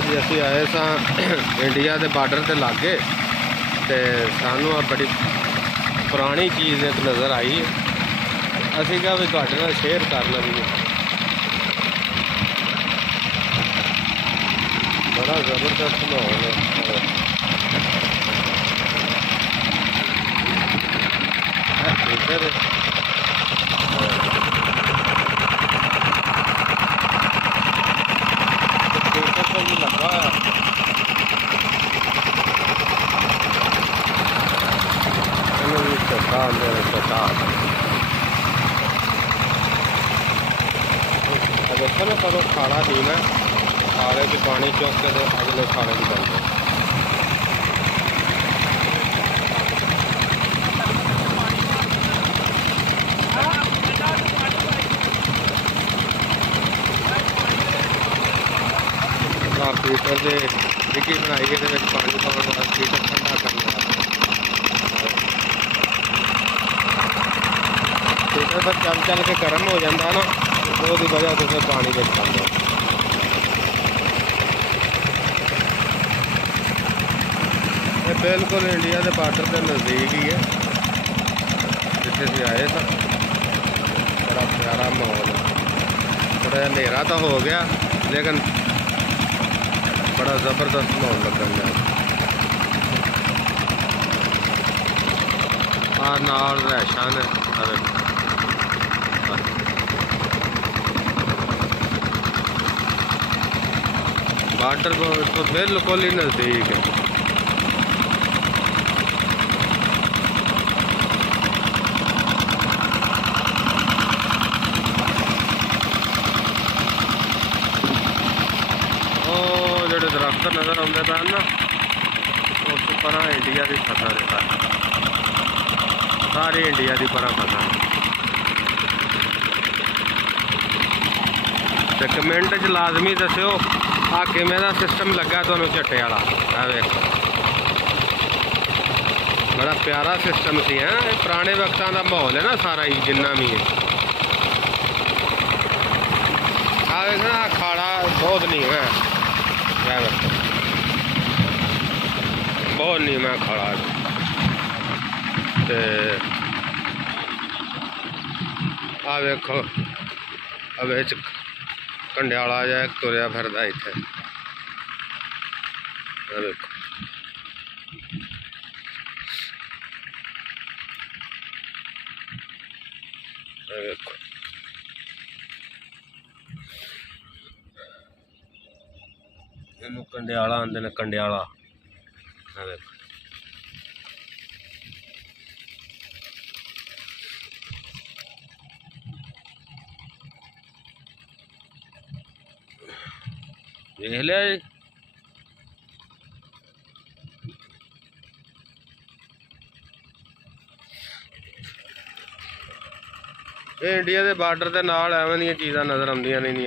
जी असी आए सा इंडिया के बार्डर के लागे तो सानू बड़ी पुरानी चीज़ एक नज़र आई है। असी क्या भी तुहाडे नाल शेयर कर लईए। बड़ा ज़बरदस्त माहौल है। इधर भी लगा है। देखो ना कदों खाड़ा नहीं ना खाड़े च पानी चुक के अगले खाड़े की बन गए। फीटर से डिग्गी बनाई है पानी पाने वाला फीटर ठंडा करना फीटर पर चल चल के गर्म हो जाता है ना तो उसकी वजह से फिर पानी बच पाता। ये बिल्कुल इंडिया के बार्डर के नज़दीक ही है जिथे से आए था। बड़ा प्यारा माहौल है। थोड़ा अंधेरा तो हो गया लेकिन बड़ा ज़बरदस्त माहौल लगन है। नाल रैशान है बार्डर को तो बिल्कुल ही नज़दीक है। जो दरख्त नज़र आते पे ना उस पर इंडिया की फसल है। सारी इंडिया की पर फसल तो कमेंट च लाजमी दस्यो आ किवें दा सिस्टम लगा तुहानूं झट्टे वाला। वेखो बड़ा प्यारा सिस्टम सी है। पुराने वक्तां दा माहौल है ना सारा ही जिन्ना भी है। आ देखना खाड़ा बहुत नहीं है बहुत नीमा खड़ा ते आ वेखो अब कंडियाला जा तुरया फिरदा इत्थे। देखो देखो इनू कंडियाला आंदे ने कंडियाला। देखो देख लिया जी। इंडिया के बार्डर के नाल एवें दी चीज़ां नज़र आउंदियां नहीं।